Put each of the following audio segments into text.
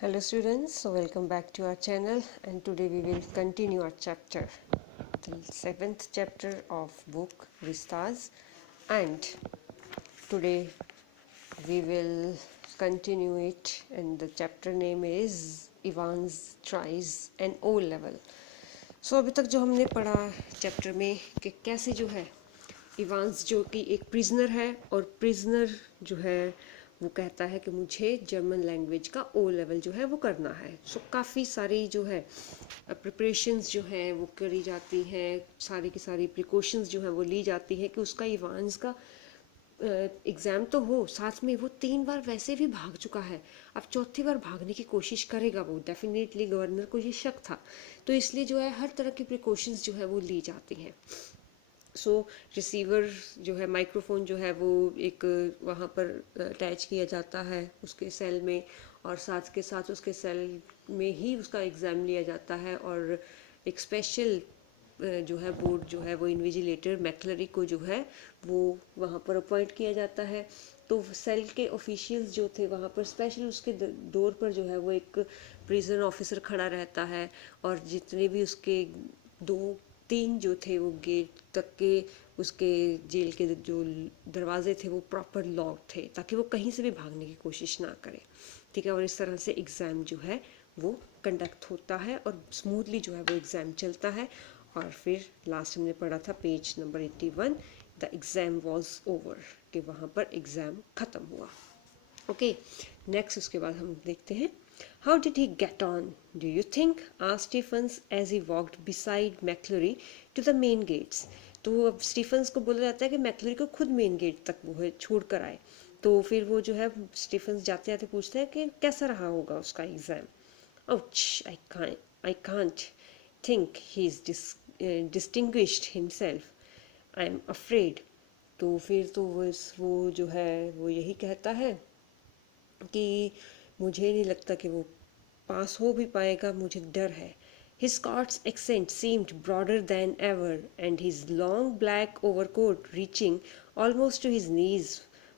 Hello students, so welcome back to our channel, and today we will continue our chapter, the seventh chapter of book Vistas, and today we will continue it, and the chapter name is Evans tries an O level. So अभी तक जो हमने पढ़ा chapter में कि कैसे जो है इवांस जो कि एक प्रिजनर है, और प्रिजनर जो है वो कहता है कि मुझे जर्मन लैंग्वेज का ओ लेवल जो है वो करना है। सो काफ़ी सारी जो है प्रिपरेशंस जो है वो करी जाती हैं, सारी की सारी प्रिकॉशंस जो है वो ली जाती है कि उसका इवांस का एग्ज़ाम तो हो, साथ में वो 3 बार वैसे भी भाग चुका है, अब चौथी बार भागने की कोशिश करेगा वो डेफिनेटली। गवर्नर को ये शक था, तो इसलिए जो है हर तरह की प्रिकॉशंस जो है वो ली जाती हैं। सो रिसीवर जो है, माइक्रोफोन जो है वो एक वहाँ पर अटैच किया जाता है उसके सेल में, और साथ के साथ उसके सेल में ही उसका एग्ज़ाम लिया जाता है। और एक स्पेशल जो है बोर्ड जो है वो इन्विजिलेटर मैकलरी को जो है वो वहाँ पर अपॉइंट किया जाता है। तो सेल के ऑफिशियल्स जो थे वहाँ पर स्पेशली उसके डोर पर जो है वो एक प्रिजन ऑफिसर खड़ा रहता है, और जितने भी उसके 2-3 जो थे वो गेट तक के उसके जेल के जो दरवाजे थे वो प्रॉपर लॉक थे, ताकि वो कहीं से भी भागने की कोशिश ना करे। ठीक है, और इस तरह से एग्ज़ाम जो है वो कंडक्ट होता है और स्मूथली जो है वो एग्ज़ाम चलता है। और फिर लास्ट हमने पढ़ा था page number 81, the exam was over, कि वहाँ पर एग्ज़ाम ख़त्म हुआ। ओके, नेक्स्ट उसके बाद हम देखते हैं how did he get on do you think, asked Stephens as he walked beside McClurry to the main gates. तो अब स्टीफन्स को बोला जाता है कि मैक्लरी को खुद मेन गेट तक वो है छोड़ कर आए। तो फिर वो जो है स्टीफन्स जाते जाते पूछते हैं कि कैसा रहा होगा उसका exam. Ouch, I can't think he's distinguished himself. I'm afraid. तो फिर तो वो जो है वो यही कहता है कि मुझे नहीं लगता कि वो पास हो भी पाएगा, मुझे डर है। His Scots accent seemed broader than ever, and his long black overcoat reaching almost to his knees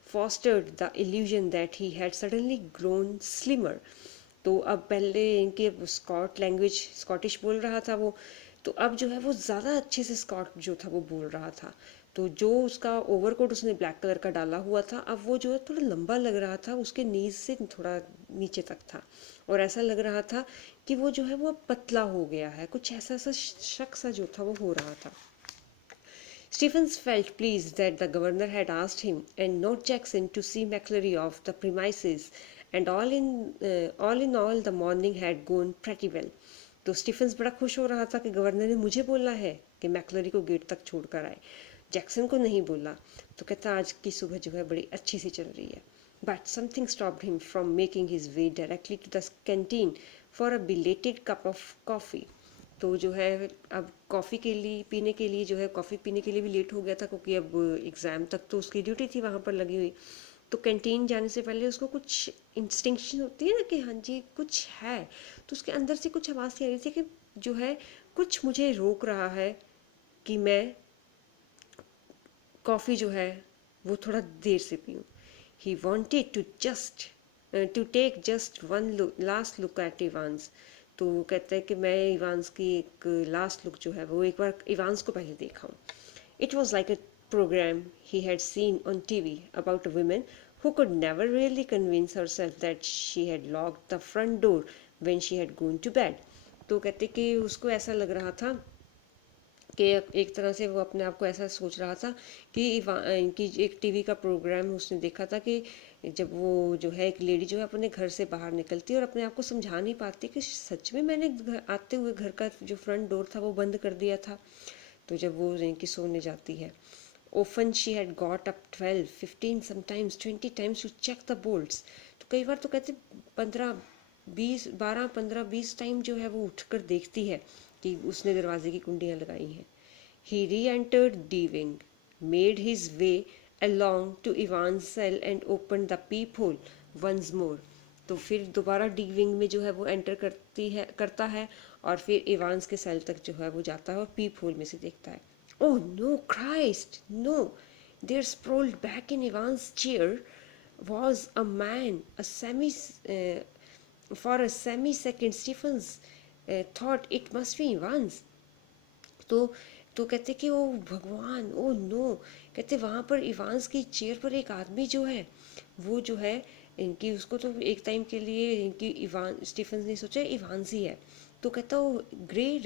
fostered the illusion that he had suddenly grown slimmer. तो अब पहले इनके स्कॉट लैंग्वेज स्कॉटिश बोल रहा था वो, तो अब जो है वो ज़्यादा अच्छे से स्कॉट जो था वो बोल रहा था। तो जो उसका ओवरकोट उसने ब्लैक कलर का डाला हुआ था, अब वो जो है थोड़ा लंबा लग रहा था, उसके नीज से थोड़ा नीचे तक था, और ऐसा लग रहा था कि वो जो है वो अब पतला हो गया है, कुछ ऐसा सा शक सा जो था वो हो रहा था। Stephens felt pleased that the governor had asked him and not Jackson to see McClary off the premises, and all in all the morning had gone pretty well. तो स्टीफन्स बड़ा खुश हो रहा था कि गवर्नर ने मुझे बोला है कि मैक्लरी को गेट तक छोड़ कर आए, जैक्सन को नहीं बोला। तो कहता आज की सुबह जो है बड़ी अच्छी सी चल रही है। But something stopped him from making his way directly to the canteen for a belated cup of coffee. तो जो है अब कॉफ़ी के लिए पीने के लिए जो है कॉफ़ी पीने के लिए भी लेट हो गया था, क्योंकि अब एग्ज़ाम तक तो उसकी ड्यूटी थी वहाँ पर लगी हुई। तो कैंटीन जाने से पहले उसको कुछ इंस्टिंक्शन होती है ना कि हाँ जी कुछ है, तो उसके अंदर से कुछ आवाज़ सी आ रही थी कि जो है कुछ मुझे रोक रहा है कि मैं कॉफ़ी जो है वो थोड़ा देर से पीऊँ। He wanted to take just one last look at Evans. तो वो कहता है कि मैं इवांस की एक लास्ट लुक जो है वो एक बार इवांस को पहले देखा हूँ। It was like a program he had seen on TV about a woman who could never really convince herself that she had locked the front door when she had gone to bed. तो कहते कि उसको ऐसा लग रहा था कि एक तरह से वो अपने आप को ऐसा सोच रहा था कि इनकी एक टीवी का प्रोग्राम उसने देखा था कि जब वो जो है एक लेडी जो है अपने घर से बाहर निकलती है और अपने आप को समझा नहीं पाती कि सच में मैंने आते हुए घर का जो फ्रंट डोर था वो बंद कर दिया था। तो जब वो इनकी सोने जाती है, often she had got up 12, 15, sometimes 20 times to check the bolts. तो कई बार तो कहते 12 15 20 टाइम जो है वो उठकर देखती है कि उसने दरवाजे की कुंडियाँ लगाई हैं। He re-entered D wing, made his way along to Ivan's cell and opened the peephole once more. तो फिर दोबारा डी विंग में जो है वो एंटर करता है, और फिर इवांस के सेल तक जो है वो जाता है और पीप होल में से देखता है। Oh no, Christ, no! There sprawled back in Ivan's chair was a man, a For a semi-second, Stephens thought it must be Ivan's. तो कहते कि ओ भगवान, ओ नो, कहते वहाँ पर इवांस की चेयर पर एक आदमी जो है वो जो है इनकी, उसको तो एक टाइम के लिए इनकी इवान स्टीफन ने सोचा इवांस ही है। तो कहता वो grey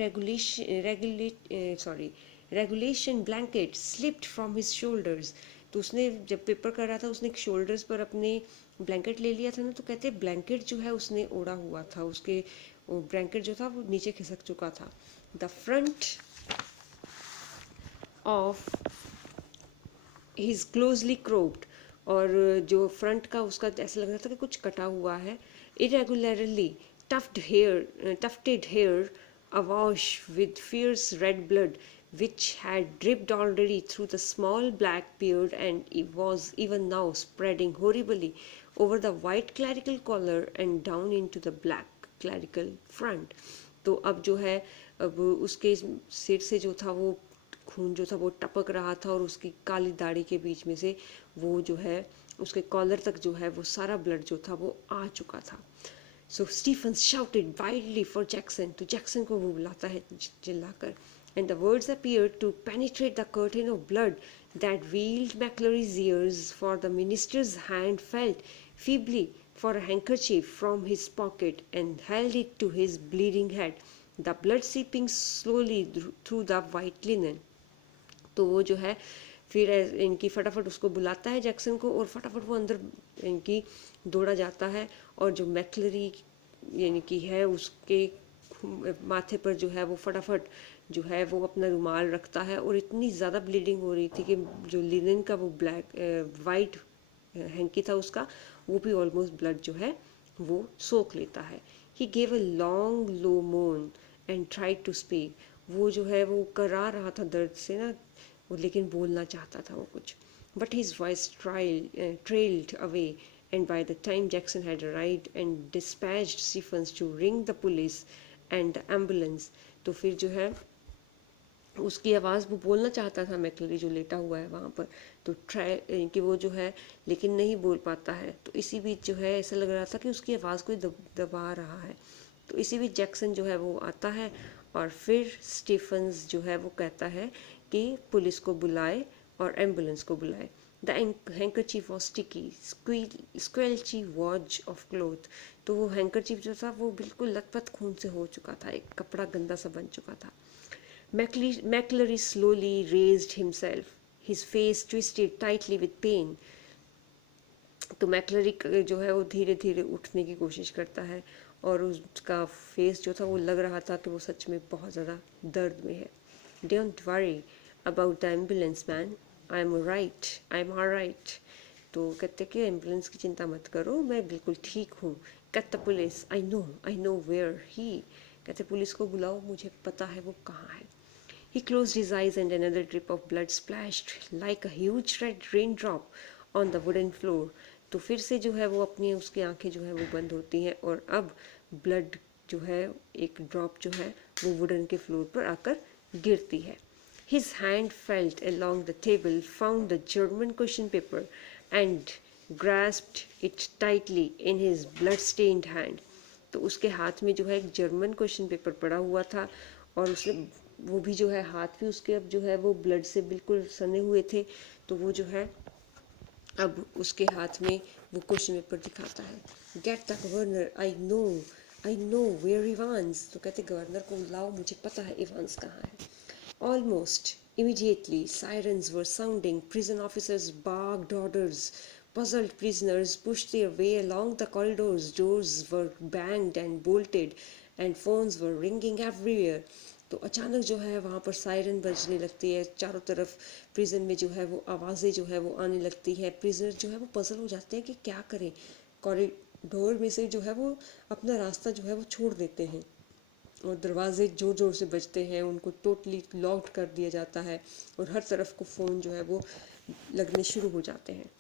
regulation blanket slipped from his shoulders. तो उसने जब पेपर कर रहा था उसने शोल्डर्स पर अपने ब्लैंकेट ले लिया था ना, तो कहते ब्लैंकेट जो है उसने ओढ़ा हुआ था, उसके वो ब्लैंकेट जो था वो नीचे खिसक चुका था। The front of his closely cropped, और जो फ्रंट का उसका ऐसा लग रहा था कि कुछ कटा हुआ है। Irregularly tufted hair awash with fierce red blood which had dripped already through the small black beard, and it was even now spreading horribly over the white clerical collar and down into the black clerical front। तो अब जो है, अब उसके सिर से जो था वो खून जो था वो टपक रहा था, और उसकी काली दाढ़ी के बीच में से वो जो है उसके कॉलर तक जो है वो सारा ब्लड जो था वो आ चुका था। So Stephen shouted widely for Jackson, तो जैक्सन को वो बुलाता है चिल्लाकर। And the words appeared to penetrate the curtain of blood that veiled McClurry's ears, for the minister's hand felt feebly for a handkerchief from his pocket and held it to his bleeding head, the blood seeping slowly through the white linen। तो वो जो है फिर इनकी फटाफट उसको बुलाता है जैक्सन को, और फटाफट वो अंदर इनकी दौड़ा जाता है, और जो मैक्लरी यानी कि है उसके माथे पर जो है वो फटाफट जो है वो अपना रुमाल रखता है, और इतनी ज़्यादा ब्लीडिंग हो रही थी कि जो लिनन का वो ब्लैक वाइट हैंकी था उसका, वो भी ऑलमोस्ट ब्लड जो है वो सोख लेता है। ही गेव अ लॉन्ग लो मोन एंड ट्राइड टू स्पीक, वो जो है वो करा रहा था दर्द से ना, वो लेकिन बोलना चाहता था वो कुछ, but his voice trailed away, and by the time Jackson had arrived and dispatched Stephens to ring the police and the ambulance, तो फिर जो है उसकी आवाज़, वो बोलना चाहता था मैक्लरी जो लेटा हुआ है वहाँ पर, तो ट्राई कि वो जो है लेकिन नहीं बोल पाता है। तो इसी बीच जो है ऐसा लग रहा था कि उसकी आवाज़ कोई दबा रहा है। तो इसी बीच जैक्सन जो है वो आता है, और फिर स्टीफन्स जो है वो कहता है कि पुलिस को बुलाए और एम्बुलेंस को बुलाए। The handkerchief was sticky squelchy was of cloth, तो वो हैंकरचीफ जो था वो बिल्कुल लथपथ खून से हो चुका था, एक कपड़ा गंदा सा बन चुका था। McClurry slowly raised himself, his face twisted tightly with pain। तो मैक्लरी जो है वो धीरे धीरे उठने की कोशिश करता है, और उसका फेस जो था वो लग रहा था कि वो सच में बहुत ज़्यादा दर्द में है। Don't worry about the ambulance man, I'm alright। तो कहते कि एम्बुलेंस की चिंता मत करो, मैं बिल्कुल ठीक हूँ। कहता police, I know where he, कहते पुलिस को बुलाओ, मुझे पता है वो कहाँ है। He closed his eyes and another drip of blood splashed like a huge red raindrop on the wooden floor। तो फिर से जो है वो अपनी उसकी आंखें जो है वो बंद होती हैं, और अब ब्लड जो है एक ड्रॉप जो है वो वुडन के फ्लोर पर आकर गिरती है। His hand felt along the table, found the German question paper and grasped it tightly in his blood-stained hand। तो उसके हाथ में जो है एक जर्मन क्वेश्चन पेपर पड़ा हुआ था, और उसने वो भी जो है हाथ भी उसके अब जो है वो ब्लड से बिल्कुल सने हुए थे। तो वो जो है अब उसके हाथ में वो क्वेश्चन पेपर दिखाता है। Get the governor, I know where Evans, तो कहते गवर्नर को लाओ, मुझे पता है इवांस कहाँ है। Almost immediately sirens were sounding, prison officers barked orders, puzzled prisoners pushed their way along the corridors, doors were banged and bolted, and phones were ringing everywhere। तो अचानक जो है वहाँ पर सायरन बजने लगती है, चारों तरफ प्रिजन में जो है वो आवाज़ें जो है वो आने लगती है। प्रिजनर जो है वो पजल हो जाते हैं कि क्या करें, कॉरिडोर में से जो है वो अपना रास्ता जो है वो छोड़ देते हैं, और दरवाजे ज़ोर ज़ोर से बजते हैं, उनको टोटली लॉक्ड कर दिया जाता है, और हर तरफ को फ़ोन जो है वो लगने शुरू हो जाते हैं।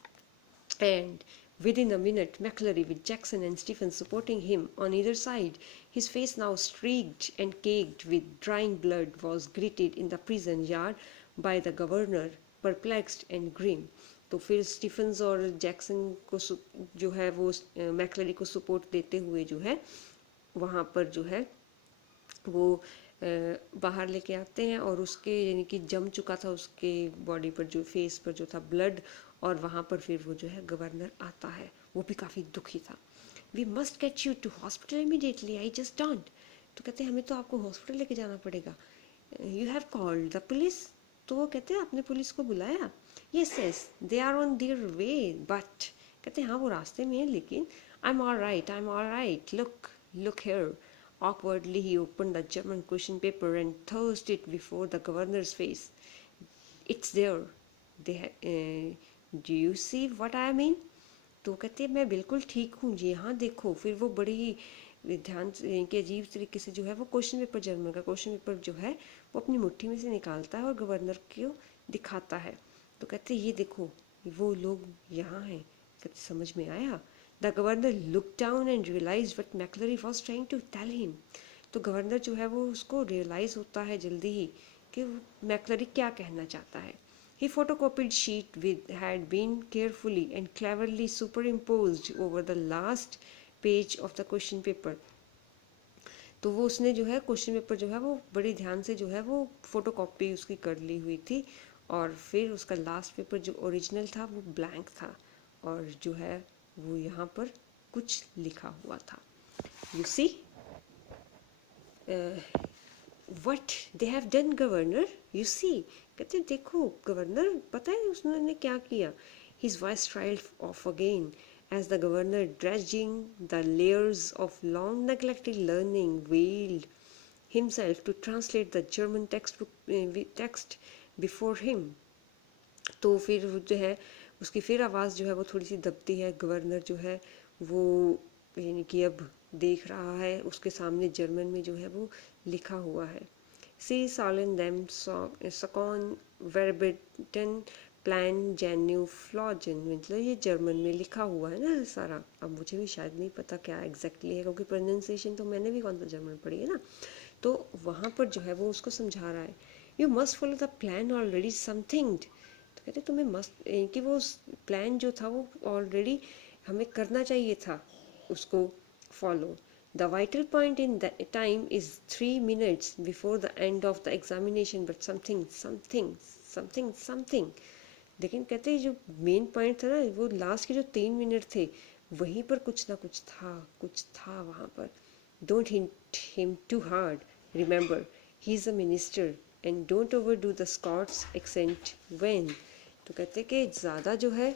And within a minute, McClurry, with Jackson and Stephens supporting him on either side, his face now streaked and caked with drying blood, was greeted in the prison yard by the governor, perplexed and grim। तो फिर Stephen's और Jackson को जो है वो मैक्लरी को support देते हुए जो है वहाँ पर जो है वो बाहर लेके आते हैं, और उसके यानी कि जम चुका था उसके बॉडी पर, जो फेस पर जो था ब्लड, और वहाँ पर फिर वो जो है गवर्नर आता है, वो भी काफ़ी दुखी था। We must get you to hospital immediately, I just don't. तो कहते हैं हमें तो आपको हॉस्पिटल लेके जाना पड़ेगा। You have called the police, तो वो कहते हैं आपने पुलिस को बुलाया? Yes yes they are on their way, but कहते हैं हाँ वो रास्ते में है, लेकिन I am all right, I am all right, look here. Awkwardly, he opened the German question paper and thrust it before the governor's face. It's there. Do you see what I mean? तो कहते हैं मैं बिल्कुल ठीक हूँ जी, हाँ देखो। फिर वो बड़ी ध्यान से कि अजीब तरीके से जो है वो क्वेश्चन पेपर, जर्मन का क्वेश्चन पेपर जो है वो अपनी मुट्ठी में से निकालता है और गवर्नर को दिखाता है। तो कहते हैं ये देखो वो लोग यहाँ हैं। कहते समझ में आया? The governor looked down and realized what McClary was trying to tell him. तो गवर्नर जो है वो उसको रियलाइज़ होता है जल्दी ही कि मैक्लरी क्या कहना चाहता है। He photocopied sheet had been carefully and cleverly superimposed over the last page of the question paper. तो वो उसने जो है क्वेश्चन पेपर जो है वो बड़ी ध्यान से जो है वो फोटोकॉपी उसकी कर ली हुई थी, और फिर उसका लास्ट पेपर जो ओरिजिनल था वो ब्लैंक था, और जो है वो यहाँ पर कुछ लिखा हुआ था। You see what they have done governor, you see. कहते देखो गवर्नर, पता है उसने क्या किया? His voice trailed off again as the governor, dredging the layers of long neglected learning, veiled himself to translate the German text before him. तो फिर जो है उसकी फिर आवाज़ जो है वो थोड़ी सी दबती है। गवर्नर जो है वो यानी कि अब देख रहा है उसके सामने जर्मन में जो है वो लिखा हुआ है। सी सालन दैम सकॉन वेरबिटन प्लान जेन्यू फ्लॉजन, मतलब ये जर्मन में लिखा हुआ है ना सारा। अब मुझे भी शायद नहीं पता क्या एग्जैक्टली है, क्योंकि प्रोनाउंसिएशन तो मैंने भी कौन सा जर्मन पढ़ी है ना। तो वहाँ पर जो है वो उसको समझा रहा है, you must follow the plan already something. तो कहते तुम्हें मस्त कि वो प्लान जो था वो ऑलरेडी हमें करना चाहिए था उसको follow. The vital point in the time is 3 minutes before the end of the examination, but something something something something. लेकिन कहते हैं जो मेन पॉइंट था ना वो लास्ट के जो 3 मिनट थे वहीं पर कुछ ना कुछ था वहाँ पर। Don't hint him too hard, remember he is a minister, and don't overdo the Scots accent when. तो कहते कि ज़्यादा जो है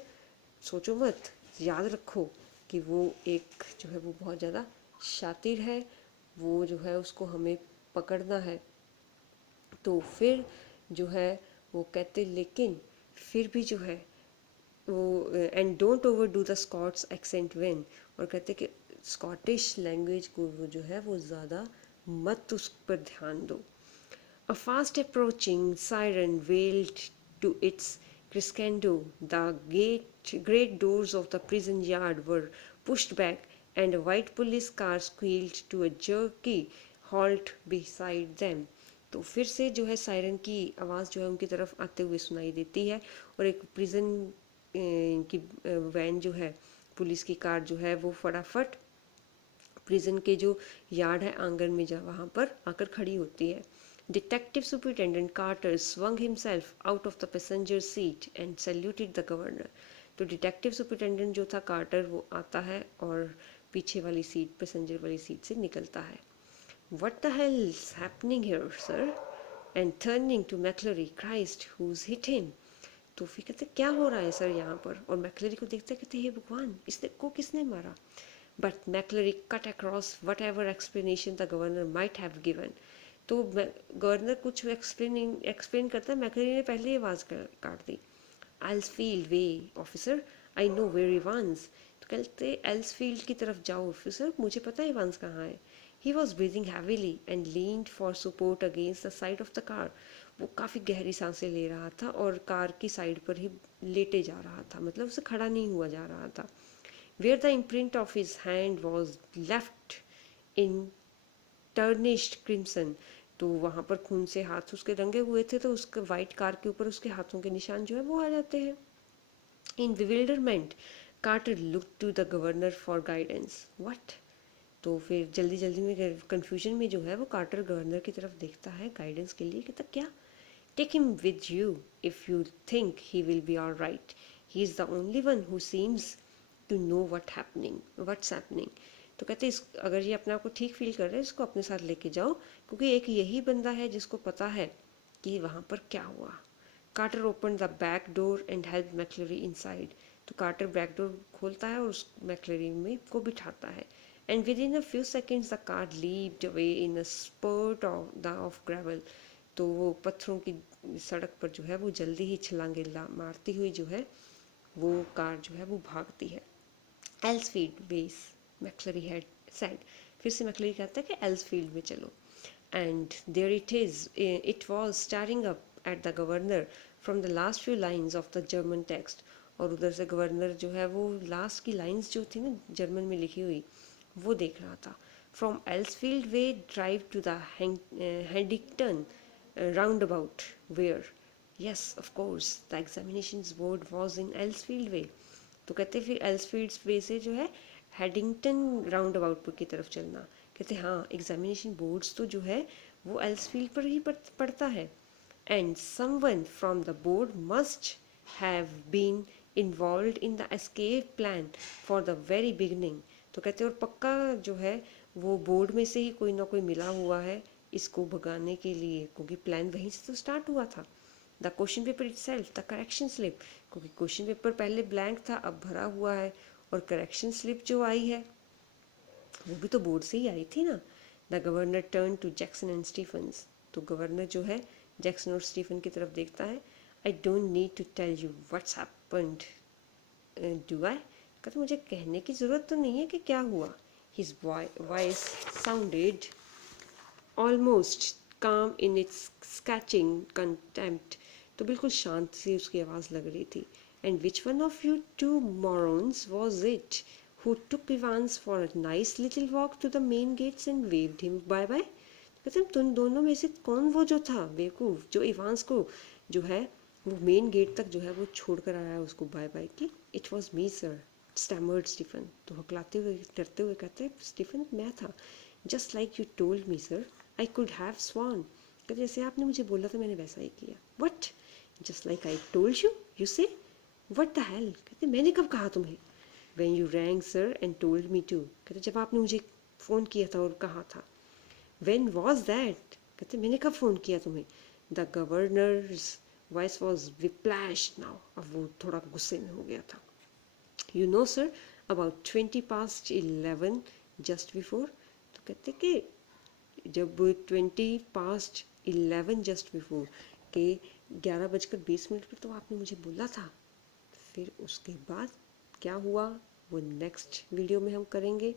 सोचो मत, याद रखो कि वो एक जो है वो बहुत ज़्यादा शातिर है, वो जो है उसको हमें पकड़ना है। तो फिर जो है वो कहते लेकिन फिर भी जो है वो and don't overdo the Scots accent when, और कहते कि स्कॉटिश लैंग्वेज को वो जो है वो ज़्यादा मत उस पर ध्यान दो। A fast approaching siren wailed to its crescendo. The great doors of the prison yard were pushed back, and a white police car squealed to a jerky halt beside them. तो फिर से जो है सायरन की आवाज़ जो है उनकी तरफ आते हुए सुनाई देती है, और एक प्रिजन की वैन जो है पुलिस की कार जो है वो फटाफट प्रिजन के जो यार्ड है आंगन में जा वहाँ पर आकर खड़ी होती है। Detective Superintendent Carter swung himself out of the passenger seat and saluted the governor. तो डिटेक्टिव सुपरिटेंडेंट जो था कार्टर वो आता है और पीछे वाली सीट, पैसेंजर वाली सीट से निकलता है। What the hell's happening here, sir? And turning to McClary, Christ, who's hit him? तो फिर कहते क्या हो रहा है सर यहाँ पर, और मैक्लरी को देखते कहते हे भगवान इसने को किसने मारा। But McClary cut across whatever explanation the governor might have given. तो गवर्नर कुछ एक्सप्लेन करता है, मैक्लरी ने पहले ही आवाज़ काट दी। Elsfield Way officer, I know where Evans. तो कहते एल्सफील्ड की तरफ जाओ ऑफिसर, मुझे पता है इवांस कहाँ है। He was breathing heavily and leaned for support against the side of the car. वो काफ़ी गहरी सांसें ले रहा था और कार की साइड पर ही लेटे जा रहा था, मतलब उसे खड़ा नहीं हुआ जा रहा था। Where the imprint of his hand was left in tarnished crimson. तो वहाँ पर खून से हाथ उसके रंगे हुए थे, तो उसके वाइट कार के ऊपर उसके हाथों के निशान जो है वो आ जाते हैं। In bewilderment, Carter looked to the governor for guidance. What? तो फिर जल्दी जल्दी में कन्फ्यूजन में जो है वो कार्टर गवर्नर की तरफ देखता है गाइडेंस के लिए, कहता क्या? Take him with you if you think he will be all right, he is the only one who seems to know what's happening. तो कहते इस अगर ये अपने आप को ठीक फील कर रहे हैं इसको अपने साथ लेके जाओ, क्योंकि एक यही बंदा है जिसको पता है कि वहाँ पर क्या हुआ। Carter open the back door and help McClurry inside. तो कार्टर बैक डोर खोलता है और उस मैक्लरी में को बिठाता है। And within a few seconds the car leapt away in a spurt of gravel. तो वो पत्थरों की सड़क पर जो है वो जल्दी ही छलांगे मारती हुई जो है वो कार जो है वो भागती है। एल्सफील्ड वेस, मैक्लरी हैड सेड। फिर से मैक्लरी कहता है कि एल्सफील्ड में चलो। And there it was staring up at the governor from the last few lines of the German text. और उधर से गवर्नर जो है वो लास्ट की लाइन्स जो थी ना जर्मन में लिखी हुई वो देख रहा था। From Elsfield Way drive to the Headington roundabout where, yes of course, the examinations board was in Elsfield way। तो कहते फिर एल्सफील्ड वे से जो है हेडिंगटन राउंड अबाउट की तरफ चलना। कहते हाँ एग्जामिनेशन बोर्ड्स तो जो है वो एल्सफील्ड पर ही पड़ता है। And someone from the board must have been involve in the escape plan for the very beginning. तो कहते और पक्का जो है वो बोर्ड में से ही कोई ना कोई मिला हुआ है इसको भगाने के लिए, क्योंकि प्लान वहीं से तो स्टार्ट हुआ था। The question paper itself, the correction slip, क्योंकि क्वेश्चन पेपर पहले ब्लैंक था अब भरा हुआ है, और करेक्शन स्लिप जो आई है वो भी तो बोर्ड से ही आई थी ना। The governor turn to Jackson and Stephens. तो गवर्नर जो है जैक्सन और स्टीफन की तरफ देखता है। I don't need to tell you what's happened, do I? कहते मुझे कहने की ज़रूरत तो नहीं है कि क्या हुआ। हिज वॉइस साउंडेड ऑलमोस्ट काम इन इट्स स्कैचिंग कंटेम्प्ट। तो बिल्कुल शांत सी उसकी आवाज़ लग रही थी। And which one of you two morons was it who took Evans for a nice little walk to the main gates and waved him bye bye? कहते हैं तुम दोनों में से कौन वो जो था बेवकूफ़ जो इवांस को जो है वो मेन गेट तक जो है वो छोड़ कर आया उसको बाय बाय की? It was me sir, stammered Stephen. तो हकलाते हुए डरते हुए कहते स्टीफन मैं था। Just like you told me sir, I could have sworn. कहते जैसे आपने मुझे बोला था मैंने वैसा ही किया। What? Just like I told you, you say? What the hell? कहते मैंने कब कहा तुम्हें? When you rang sir and told me to. कहते जब आपने मुझे फ़ोन किया था और कहा था। When was that? कहते मैंने कब फ़ोन किया तुम्हें? The governors voice was whiplash now. अब वो थोड़ा गुस्से में हो गया था। You know sir about 11 just before. तो कहते कि जब 11 जस्ट बिफोर के 11:20 पर तो आपने मुझे बोला था। फिर उसके बाद क्या हुआ वो नेक्स्ट वीडियो में हम करेंगे।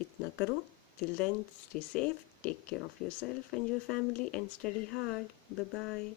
इतना करो। Till then stay safe, take care of yourself and your family and study hard. Bye bye.